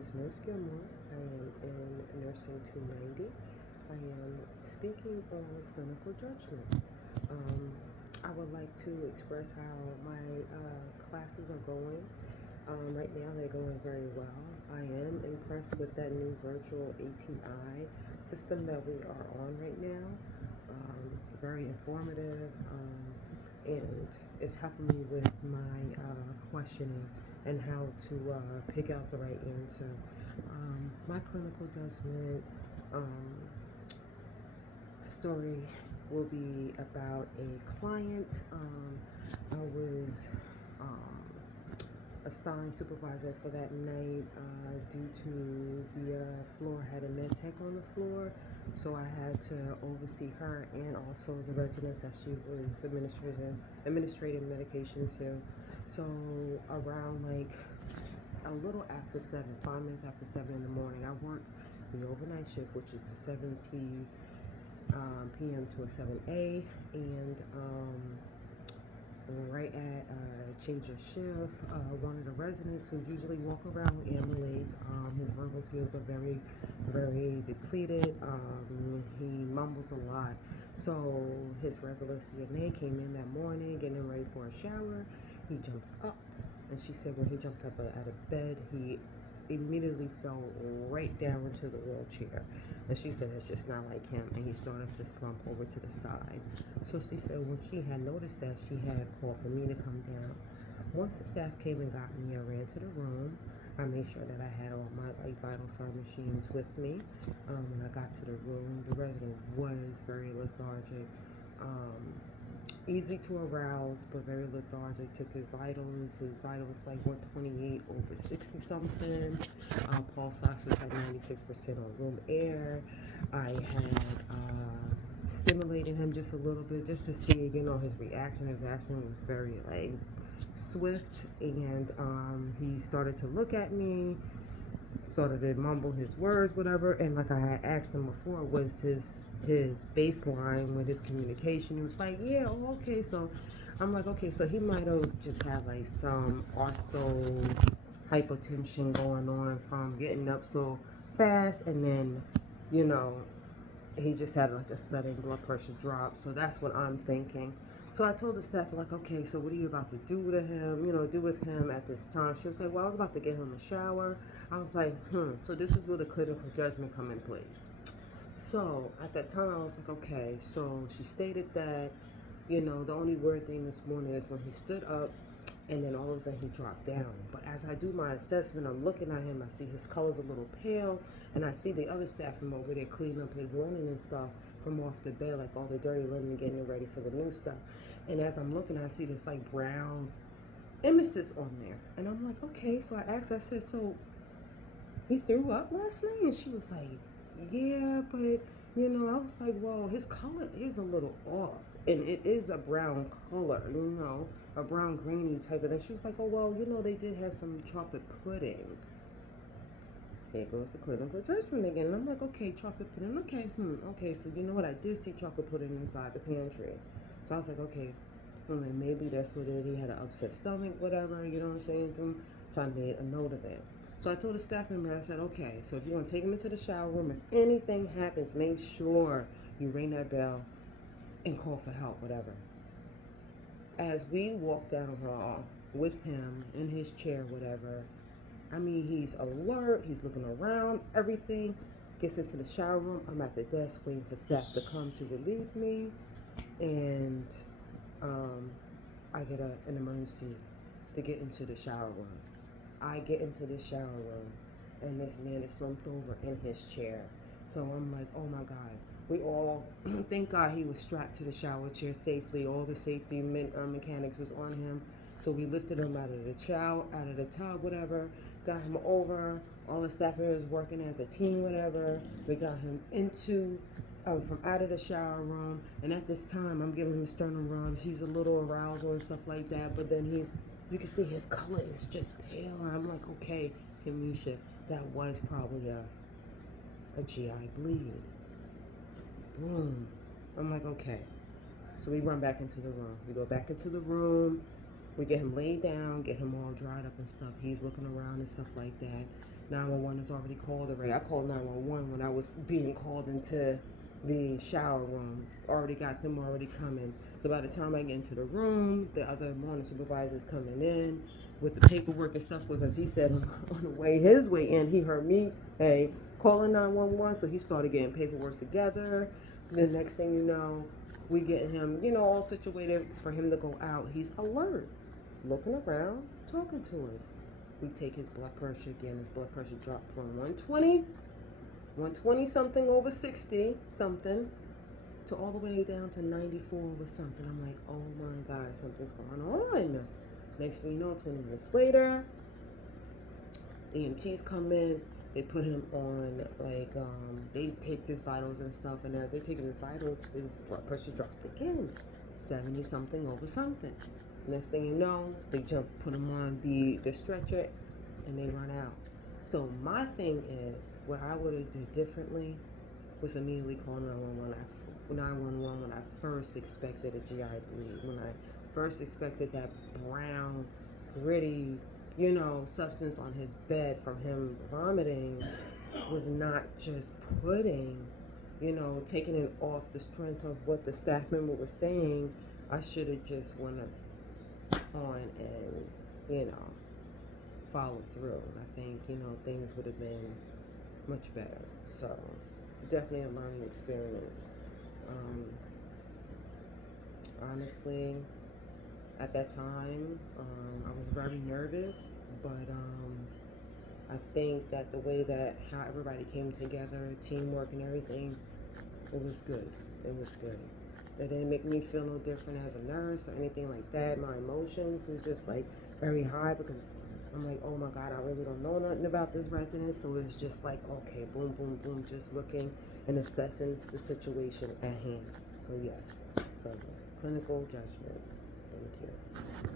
is Nurse Gilmore. I am in Nursing 290. I am speaking on clinical judgment. Um, I would like to express how my classes are going. Right now, they're going very well. I am impressed with that new virtual ATI system that we are on right now. Very informative, and it's helping me with my questioning and how to pick out the right answer. My clinical judgment story will be about a client. I was assigned supervisor for that night due to the floor had a med tech on the floor, so I had to oversee her and also the residents that she was administrating medication to. So around like a little after 7, 5 minutes after 7 in the morning, I work the overnight shift, which is a 7 p.m. to a 7 a, and right at change of shift, one of the residents who usually walk around with ambulance, his verbal skills are very depleted. He mumbles a lot. So his regular CNA came in that morning, getting ready for a shower. He jumps up, and she said when he jumped up out of bed, he immediately fell right down into the wheelchair. And she said it's just not like him, and he started to slump over to the side. So she said when she had noticed that, she had called for me to come down. Once the staff came and got me, I ran to the room. I made sure that I had all my vital sign machines with me. When I got to the room, the resident was very lethargic. Easy to arouse, but very lethargic. Took his vitals. His vitals like 128 over 60 something. Pulse ox was like 96% on room air. I had stimulated him just a little bit just to see, his reaction. His action was very like swift, and he started to look at me, started to mumble his words, whatever. And like I had asked him before, was his baseline with his communication. He was like, yeah, oh, okay. So I'm like, okay, so he might have just had like some ortho hypotension going on from getting up so fast, and then he just had like a sudden blood pressure drop. So that's what I'm thinking. So I told the staff, like, okay, so what are you about to do to him, do with him at this time? She was like, well, I was about to get him a shower. I was like, so this is where the clinical judgment come in place. So at that time, I was like, okay. So she stated that, the only weird thing this morning is when he stood up and then all of a sudden he dropped down. But as I do my assessment, I'm looking at him, I see his color's a little pale, and I see the other staff from over there cleaning up his linen and stuff from off the bed, like all the dirty linen, getting it ready for the new stuff. And as I'm looking, I see this like brown emesis on there. And I'm like, okay. So I asked, I said, so he threw up last night? And she was like, yeah, but I was like, well, his color is a little off, and it is a brown color, a brown greeny type of thing. She was like, oh, well, they did have some chocolate pudding. Here goes the clinical judgment again. And I'm like, okay, chocolate pudding, okay, so you know what, I did see chocolate pudding inside the pantry. So I was like, okay, maybe that's what it is. He had an upset stomach, whatever, you know what I'm saying? So I made a note of it. So I told the staff member, I said, okay, so if you're going to take him into the shower room, if anything happens, make sure you ring that bell and call for help, whatever. As we walk down the hall with him in his chair, whatever, I mean, he's alert, he's looking around, everything. Gets into the shower room. I'm at the desk waiting for staff to come to relieve me, and I get an emergency to get into the shower room. I get into the shower room, and this man is slumped over in his chair. So I'm like, oh my God. We all, thank God he was strapped to the shower chair safely. All the safety mechanics was on him. So we lifted him out of the out of the tub, whatever. Got him over. All the staff members working as a team, whatever. We got him into, from out of the shower room. And at this time, I'm giving him sternum rubs. He's a little arousal and stuff like that. But then you can see his color is just pale. And I'm like, okay, Kamisha, that was probably a GI bleed. Boom. I'm like, okay. So we run back into the room. We go back into the room. We get him laid down, get him all dried up and stuff. He's looking around and stuff like that. 911 is already called already. I called 911 when I was being called into the shower room. Already got them already coming. So by the time I get into the room, the other morning supervisor's coming in with the paperwork and stuff, because he said on the way, his way in, he heard me say, calling 911. So he started getting paperwork together. The next thing you know, we getting him, all situated for him to go out. He's alert, looking around, talking to us. We take his blood pressure again. His blood pressure dropped from 120 something over 60 something, to all the way down to 94 over something. I'm like, oh my God, something's going on. Next thing you know, 20 minutes later, EMTs come in. They put him on, they take his vitals and stuff, and as they take his vitals, his blood pressure dropped again, 70 something over something. Next thing you know, they put him on the stretcher, and they run out. So my thing is, what I would have did differently was immediately call 911 when I first expected a GI bleed, when I first expected that brown, gritty, substance on his bed from him vomiting, was not just pudding, taking it off the strength of what the staff member was saying. I should have just went on and, followed through. I think, things would have been much better. So, definitely a learning experience. Honestly, at that time, I was very nervous, but I think that the way that how everybody came together, teamwork and everything, it was good. It was good. It didn't make me feel no different as a nurse or anything like that. My emotions is just very high, because I'm like, oh my God, I really don't know nothing about this resident. So it's just okay, boom, boom, boom, just looking and assessing the situation at hand. So yes, so clinical judgment. Thank you.